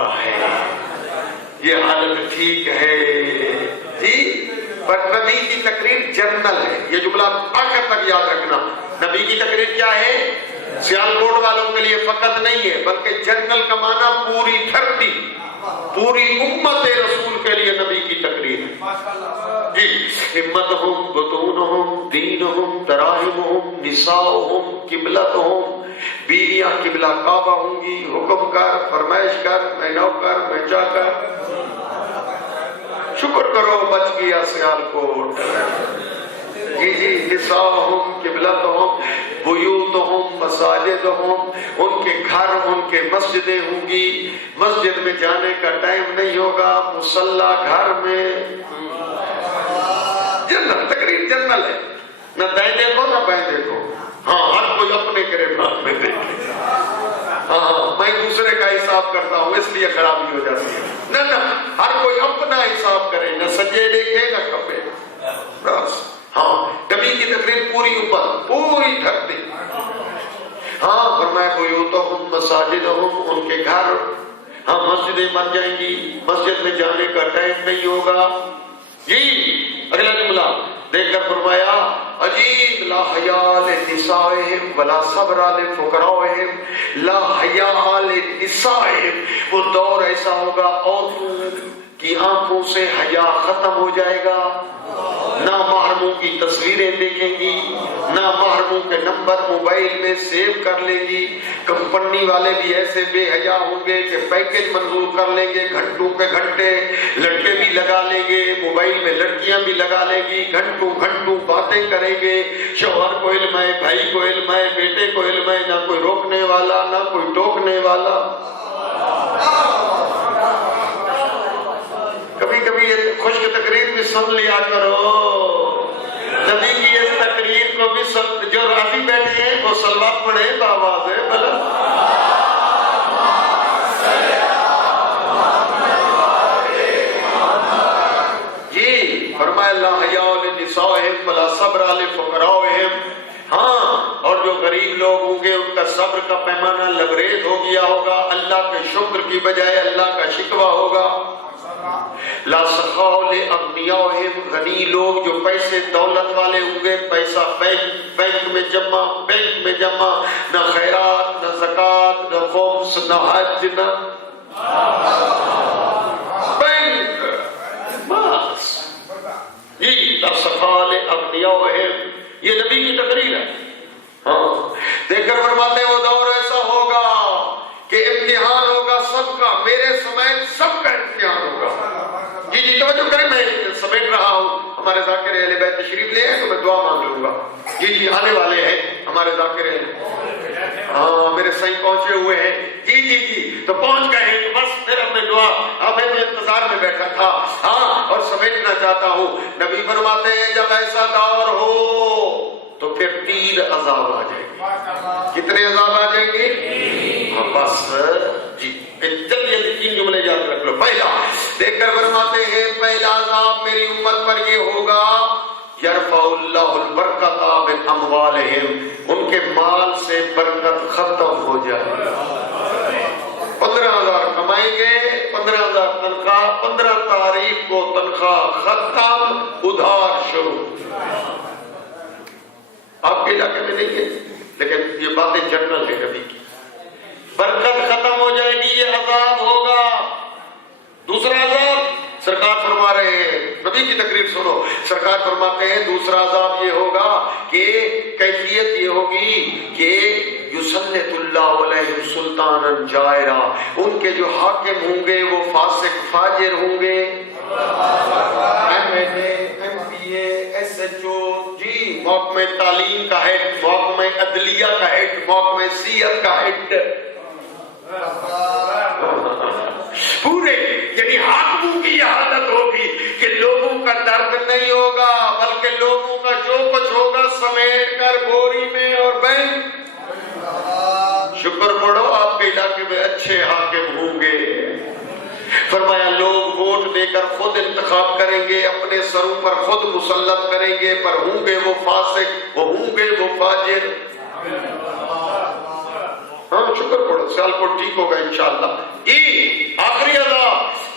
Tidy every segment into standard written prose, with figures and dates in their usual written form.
رہا ہے، یہ حالت ٹھیک ہے جی۔ پر نبی کی تقریر جنرل ہے، یہ جملہ آخر تک یاد رکھنا۔ نبی کی تقریر کیا ہے؟ سیالکوٹ والوں کے لیے فقط نہیں ہے، بلکہ جنرل کا معنی پوری دھرتی، پوری امت رسول کے لیے نبی کی تقریر ہے جی۔ ہمتہم بطونہم دینہم دراہمہم نساؤہم قبلتہم، بیویاں قبلہ کعبہ ہوں گی، حکم کر، فرمائش کر، میں نوکر، میں چاکر۔ شکر کرو بچ گیا سیالکوٹ جی جی۔ نساؤہم قبلتہم بیوتہم مساجدہم، ان کے گھر ان کے مسجدیں ہوں گی، مسجد میں جانے کا ٹائم نہیں ہوگا، مصلی گھر میں۔ جنرل تقریر جنرل ہے، نہ دائیں دیکھو نہ بائیں دیکھو، ہاں ہر کوئی اپنے گریبان میں دیکھے، ہاں میں دوسرے کا حساب کرتا ہوں اس لیے خرابی ہو جاتی ہے، نہ ہر کوئی اپنا حساب کرے، نہ سجے دیکھے نہ کپے، بس۔ ہاں نبی کی تقریر پوری امت، پوری دھرتی، ہاں فرمایا بیوتہم مساجدہم، ان کے گھر، ہاں مسجدیں بن جائیں گی، مسجد میں جانے کا ٹائم نہیں ہوگا جی۔ اگلا جملہ دیکھ کر فرمایا عجیب، لا حیاء لنسائہم ولا صبر لفقرائہم، لا حیاء لنسائہم، وہ دور ایسا ہوگا عورتوں کی آنکھوں سے حیا ختم ہو جائے گا، نہ محرموں کی تصویریں دیکھیں گی، نہ محرموں کے نمبر موبائل میں سیو کر لیں گی۔ کمپنی والے بھی ایسے بے حیا ہوں گے کہ پیکج منظور کر لیں گے، گھنٹوں کے گھنٹے، لڑکے بھی لگا لیں گے موبائل میں، لڑکیاں بھی لگا لیں گی، گھنٹوں گھنٹوں باتیں کریں گے، شوہر کو علم ہے، بھائی کو علم ہے، بیٹے کو علم ہے، نہ کوئی روکنے والا نہ کوئی ٹوکنے والا۔ کبھی کبھی یہ خشک تقریر بھی سن لیا کرو، نبی کی اس تقریر کو بھی سن، جو راضی بیٹھے ہیں وہ صلوات پڑھے بآواز ہے بلند جی۔ فرمایا لا حیاء لنسائہم ولا صبر لفقرائہم، ہاں اور جو غریب لوگ ہوں گے ان کا صبر کا پیمانہ لبریز ہو گیا ہوگا، اللہ کے شکر کی بجائے اللہ کا شکوہ ہوگا۔ لا سخاء لاغنیائہم، غنی لوگ جو پیسے دولت والے ہوں گے، پیسہ بینک میں جمع، نہ خیرات نہ زکوٰۃ نہ خمس نہ حج نہ بینک، بس جی۔ لا سخاء لاغنیائہم، یہ نبی کی تقریر ہے۔ ہاں دیکھ کر فرماتے ہیں وہ دور ایسا ہوگا کہ امتحان ہوگا سب کا، میرے سمیت سب کا امتحان ہوگا جی جی۔ توجہ کریں، میں سمیٹ رہا ہوں، ہمارے ذاکر اہل بیت تشریف لے آئے تو میں دعا مانگ لوں گا جی جی۔ آنے والے ہیں ہمارے ذاکر اہل، ہاں میرے صحیح پہنچے ہوئے ہیں جی جی جی، تو پہنچ گئے ہیں تو بس پھر ہم نے دعا، اب میں انتظار میں بیٹھا تھا ہاں، اور سمیٹنا چاہتا ہوں۔ نبی فرماتے ہیں جب ایسا دور ہو تو پھر 3 عذاب آ جائیں گے۔ کتنے عذاب آ جائیں گے؟ ہاں بس جی، جلدی 3 جملے یاد رکھ لو۔ پہلا دیکھ کر فرماتے ہیں پہلا عذاب میری امت پر یہ ہوگا، یرفع اللہ البرکۃ من اموالہم، ان کے مال سے برکت ختم ہو جائے گا۔ 15,000 کمائیں گے، 15,000 تنخواہ، 15 تاریخ کو تنخواہ ختم، ادھار شروع۔ آپ کے علاقے میں نہیں ہے لیکن یہ باتیں جنرل ہے نبی کی، برکت ختم ہو جائے گی، یہ عذاب ہوگا۔ دوسرا عذاب سرکار فرما رہے ہیں، نبی کی تقریر سنو، سرکار فرماتے ہیں دوسرا عذاب یہ ہوگا کہ کیفیت یہ ہوگی کہ یسلط اللہ علیہم سلطانا جائرا، ان کے جو حاکم ہوں گے وہ فاسق فاجر ہوں گے، MPA SHO جی، محکمہ تعلیم کا ہیڈ، محکمہ عدلیہ کا ہیڈ، محکمہ صحت کا ہیڈ، پورے یعنی حاکموں کی یہ حالت ہوگی کہ لوگوں کا درد نہیں ہوگا بلکہ لوگوں کا جو کچھ ہوگا سمیٹ کر بوری میں اور بینک۔ شکر پڑھو آپ کے علاقے میں اچھے حاکم ہوں گے۔ فرمایا لوگ ووٹ دے کر خود انتخاب کریں گے، اپنے سروں پر خود مسلط کریں گے، پر ہوں گے وہ فاسق، وہ ہوں گے وہ فاجر۔ ہاں شکر پڑھو، سیالکوٹ ٹھیک ہوگا انشاءاللہ۔ آخر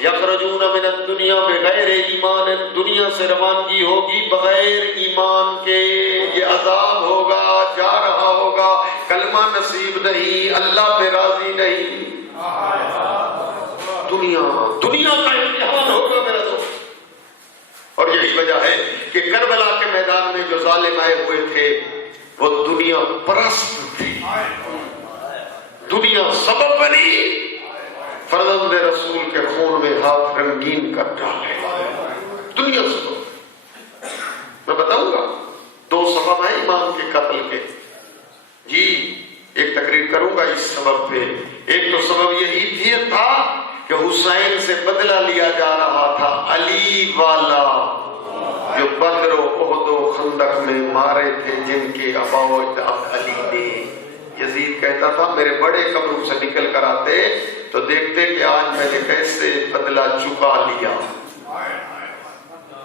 یخرجون من الدنیا بغیر ایمان، دنیا سے روانگی ہوگی بغیر ایمان کے، یہ عذاب ہوگا، جا رہا ہوگا، کلمہ نصیب نہیں، اللہ پہ راضی نہیں، دنیا کا امتحان ہوگا میرا دوست۔ اور یہی وجہ ہے کہ کربلا کے میدان میں جو ظالم آئے ہوئے تھے وہ دنیا پرست تھے، دنیا سبب بنی فرزند رسول کے خون میں ہاتھ رنگین کر ڈالے، دنیا سبب۔ میں بتاؤں گا 2 سبب ہیں امام کے قتل کے، جی ایک تقریر کروں گا اس سبب پہ۔ ایک تو سبب یہی تھا کہ حسین سے بدلہ لیا جا رہا تھا، علی والا جو بدر و احد و خندق میں مارے تھے، جن کے اباء و اجداد علی نے۔ یزید کہتا تھا میرے بڑے قبروں سے نکل کر آتے تو دیکھتے کہ آج میں نے کیسے بدلہ چکا لیا۔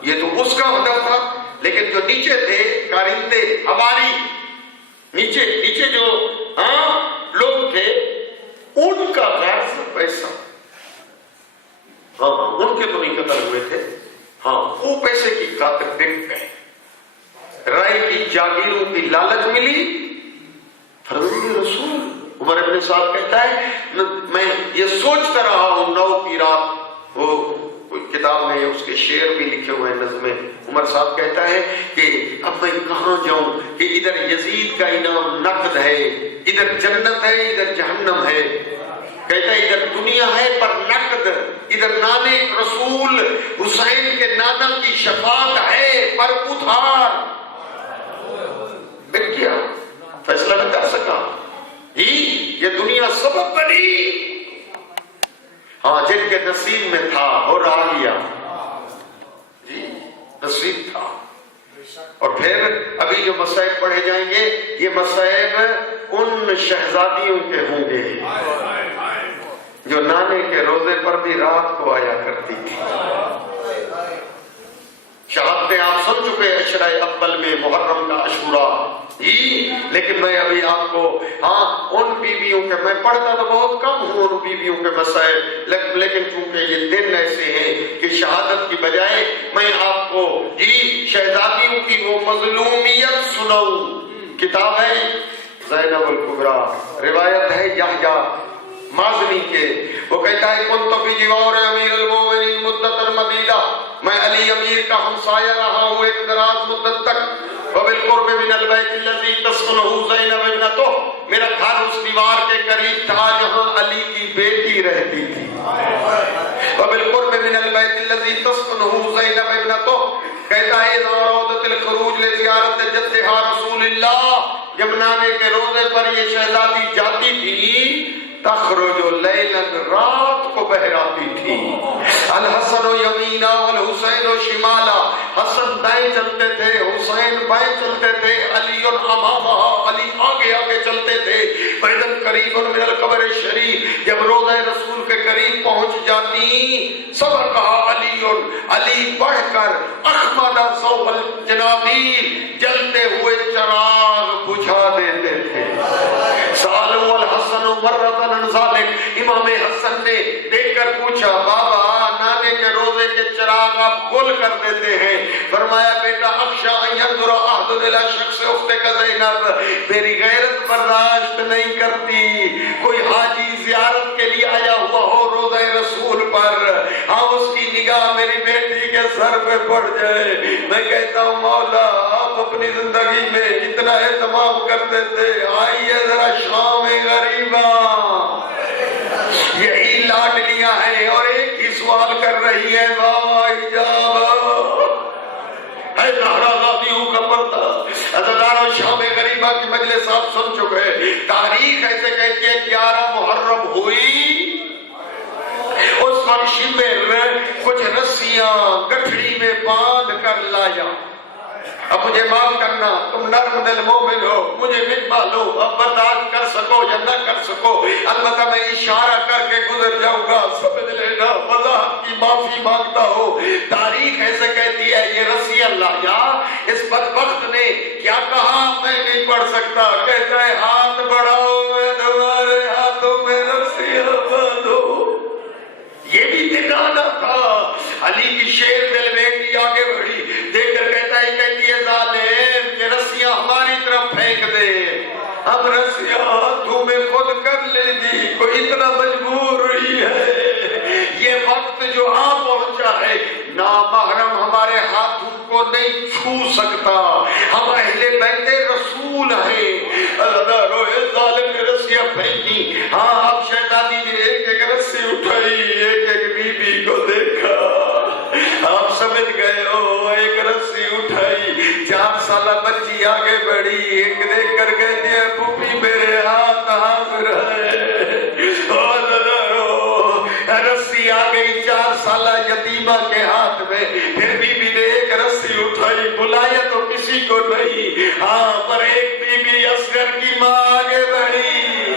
یہ تو اس کا ہدف تھا، لیکن جو نیچے تھے کارندے ہماری نیچے جو لوگ تھے ان کا غرض پیسہ، ان کے تو نہیں قتل ہوئے تھے، وہ پیسے کی خاطر بک گئے، رائے کی جاگیروں کی لالچ ملی۔ فرزند رسول عمر ابن صاحب کہتا ہے میں یہ سوچتا رہا ہوں 9 کی رات، وہ کتاب میں اس کے شعر بھی لکھے ہوئے ہیں، نظمیں۔ عمر صاحب کہتا ہے کہ اب میں کہاں جاؤں کہ ادھر یزید کا انعام نقد ہے، ادھر جنت ہے، ادھر جہنم ہے۔ کہتا ہے ادھر دنیا ہے پر نقد، ادھر نانے رسول حسین کے نانا کی شفاعت ہے پر ادھار۔ کیا فیصلہ نہ کر سکا، یہ دنیا سبب بنی، جن کے نصیب میں تھا اور آ گیا، جی نصیب تھا۔ اور پھر ابھی جو مصائب پڑھے جائیں گے یہ مصائب ان شہزادیوں کے ہوں گے جو نانے کے روزے پر بھی رات کو آیا کرتی تھی۔ شہادتیں آپ سن چکے عشرہ اول میں، محرم کا عاشورہ، لیکن میں ابھی آپ کو ان بیویوں کے، میں پڑھتا تو بہت کم ہوں ان بیویوں کے مسائل، لیکن چونکہ یہ دن ایسے ہیں کہ شہادت کی بجائے میں آپ کو شہزادیوں کی وہ مظلومیت سناؤں۔ کتاب ہے زینب الکبریٰ، روایت ہے یحییٰ مازنی کے، وہ کہتا ہے کنت فی جوار امیر المومنین مدتا مدیدہ، میں علی امیر کا ہمسایہ رہا ہوں ایک دراز مدت تک، وبالقرب من البیت الذی تسکنہ زینب ابنتہ، میرا گھر اس دیوار کے قریب تھا جہاں علی کی بیٹی رہتی تھی۔ وبالقرب من البیت الذی تسکنہ زینب ابنتہ، کہتا ہے اذا ارادت الخروج لزیارت جدھا رسول اللہ، جب نانے کے روزے پر یہ شہزادی جاتی تھی، تخرج لیلا، رات کو بہراتی تھی، الحسن یمینا والحسین شمالا، حسن دائیں چلتے تھے، حسین بائیں چلتے تھے، علی امامہ، علی آگے آگے چلتے تھے۔ فإذا قریب من القبر الشریف، جب روضہ رسول کے قریب پہنچ جاتی، سبقہ علی بڑھ کر احمد ضوء الجنابیل، جلتے ہوئے چراغ بجھا دیتے تھے۔ سألوا الحسن مرۃ عن ذلک، امام حسن نے دیکھ کر پوچھا بابا نانے کے روزے کے چراغ آپ گل کر دیتے ہیں؟ فرمایا بیٹا اخشى ان ينظر احد الى شخص اختك زینب، میری غیرت برداشت نہیں کرتی کوئی حاجی زیارت کے لیے آیا ہوا ہو روزہ رسول پر، اس کی نگاہ میری بیٹی کے سر پہ پڑ جائے۔ میں کہتا ہوں مولا آپ اپنی زندگی میں اتنا اہتمام کرتے تھے، آئیے ذرا شام غریبا، یہی لاڈلیاں ہیں اور ایک ہی سوال کر رہی ہے بابا اجابہ ہے زہرازادیوں کا پردہ۔ عزیزانو شام غریبہ کی مجلس آپ سن چکے، تاریخ ایسے کہتی ہے 11 محرم ہوئی، اس وقت شمر کچھ رسیاں گٹھڑی میں باندھ کر لایا، اب مجھے معاف کرنا تم نرم دل مومن ہو، مجھے مت معلوم اب برداشت کر سکو یا نہ کر سکو، البتہ میں اشارہ کر کے گزر جاؤں گا، سمجھ لینا، وضاحت کی معافی مانگتا ہوں۔ تاریخ ایسے کہتی ہے یہ رسیاں لایا، اس بدبخت نے کیا کہا میں نہیں پڑھ سکتا، کہتا ہے ہاتھ بڑھاؤ میں تمہارے ہاتھوں میں رسیاں باندھوں۔ یہ بھی دکھانا شیر دل بیٹی آگے بڑھی، دیکھ کر کہتی ہے ظالم یہ رسیاں ہماری طرف پھینک دے، اب رسیاں ہاتھوں میں خود کر لے گی، کوئی اتنا مجبور ہوئی ہے۔ یہ وقت جو آ پہنچا ہے، نامحرم ہمارے ہاتھوں کو نہیں چھو سکتا، ہم اہل بیت رسول ہیں۔ اللہ روئے ظالم نے رسیاں پھینکی، ہاں اب شہزادی نے ایک ایک رسی اٹھائی، ایک ایک بی بی کو دیکھا، آپ سمجھ گئے ہو، ایک رسی اٹھائی، 4 سالہ بچی آگے بڑھی، ایک دیکھ کر کہتی ہے پھوپھی میرے ہاتھ حاضر ہے، رسی آ گئی 4 سالہ یتیمہ کے ہاتھ میں، پھر بی بی نے ایک رسی اٹھائی، بلایا تو کسی کو نہیں، ہاں پر ایک بی بی اصغر کی ماں آگے بڑھی،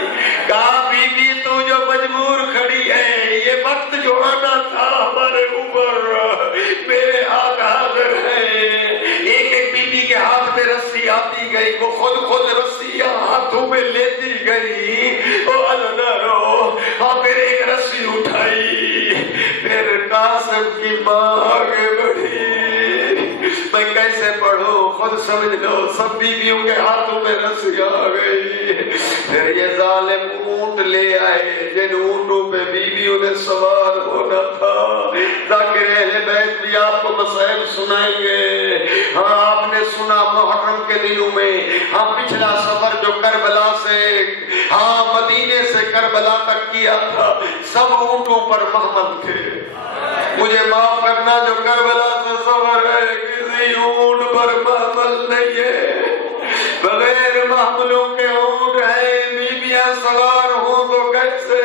کہا بی بی تو جو مجبور کھڑی ہے، یہ وقت جو آنا تھا ہمارے اوپر، میرے ہاتھ حاضر ہے۔ ایک ایک بی بی کے ہاتھ میں رسی آتی گئی، وہ خود رسیاں ہاتھوں میں لیتی گئی، او اللہ رو، اور پھر ایک رسی اٹھائی، پھر قاسم کی ماں آگے بڑھی، میں کیسے پڑھوں خود سمجھ لو، سب بیویوں کے ہاتھوں میں رسی آ گئی۔ پھر یہ ظالم اونٹ لے آئے، جن اونٹوں پہ بیویوں نے سوار ہونا تھا۔ ذاکر اہل بیت بھی آپ کو مسائل سنائیں گے۔ ہاں آپ نے سنا محرم کے دنوں میں، ہاں پچھلا سفر جو کربلا سے مدینے سے کربلا تک کیا تھا، سب اونٹوں پر محمل تھے۔ مجھے معاف کرنا، جو کربلا سے سفر ہے کسی اونٹ پر محمل نہیں ہے، بغیر محملوں کے اونٹ ہیں، بیویاں سوار ہوں تو کیسے؟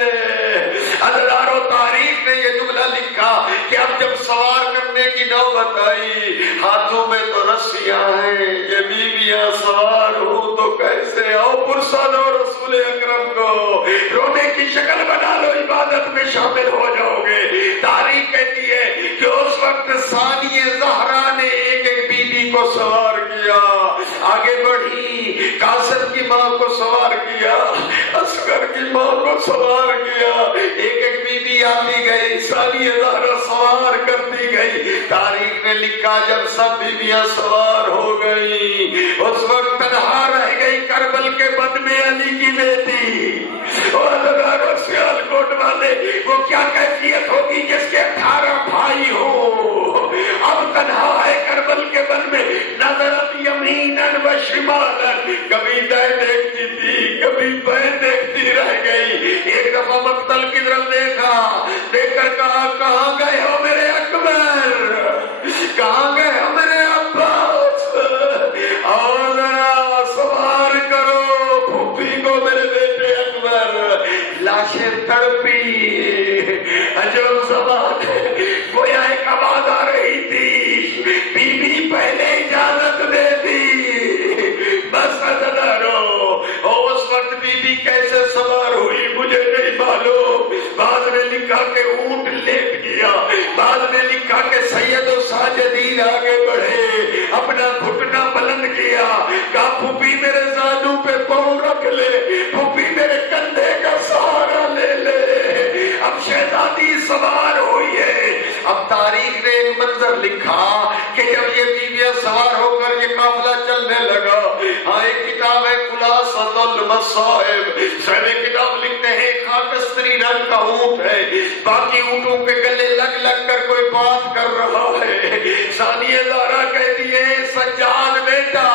اللہ و تاریخ نے یہ جملہ لکھا کہ اب جب سوار کرنے کی نوبت آئی، ہاتھوں میں تو رسیاں ہیں، یہ بیویاں سوار ہوں تو کیسے؟ آؤ پرسا دو رسول اکرم کو، رونے کی شکل بنا لو، عبادت میں شامل ہو جاؤ گے۔ تاریخ کہتی ہے کہ اس وقت ثانیہ زہرا نے ایک ایک بیوی کو سوار کیا، آگے بڑھی، قاسم کی ماں کو سوار کیا، اصغر کی ماں کو سوار کیا، ایک ایک بیوی آتی گئی، ثانیہ زہرا سوار کرتی گئی۔ تاریخ نے لکھا جب سب بیویاں سوار ہو گئی، اس وقت تنہا رہ گئی کربل کے بن میں علی کی بیٹی، اور اللہ سیال کوٹ والے، وہ کیا کیفیت ہوگی جس کے 18 بھائی ہو، اب تنہا ہے کربل کے بن میں، نظرت یمیناً و شمالاً، کبھی دائیں دیکھتی تھی، کبھی بائیں دیکھتی رہ گئی۔ ایک دفعہ مقتل کی طرف دیکھا، دیکھ کر کہا کہاں گئے ہو میرے اکبر، کہاں گئے ہو میرے عباس، اور ذرا سوار کرو پھوپھی کو میرے بیٹے اکبر۔ لاشیں تڑپی، عجب زبان، گویا ایک آواز آ رہی تھی، بی بی پہلے اجازت دے دی، بس ادارو۔ اور اس وقت بی بی کیسے سوار ہوئی مجھے نہیں معلوم، بعد میں لکھا کہ اونٹ لیٹ گیا، بعد میں لکھا کہ سید و ساجدین آگے بڑھے، اپنا گھٹنا بلند کیا، کہا پھوپھی میرے زانوں پہ پاؤں رکھ لے، پھوپھی میرے کندھے کا سہارا لے لے۔ اب شہزادی سوار ہوئی ہے۔ اب تاریخ نے ایک منظر لکھا کہ جب یہ بیویاں سوار ہو کر یہ قافلہ چلنے لگا، ہاں ایک کتاب ہے خلاصۃ المصائب، صاحب کتاب لکھتے ہیں خاکستری رنگ کا اونٹ ہے، باقی اونٹوں کے گلے لگ لگ کر کوئی بات کر رہا ہے۔ ثانیہ زہرا کہتی ہے سجاد بیٹا،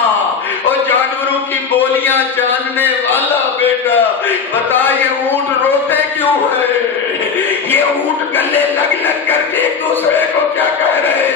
اور جانوروں کی بولیاں جاننے والا بیٹا، بتا یہ اونٹ روتے کیوں ہے؟ یہ اونٹ گلے لگ لگ کر کے ایک دوسرے کو کیا کہہ رہے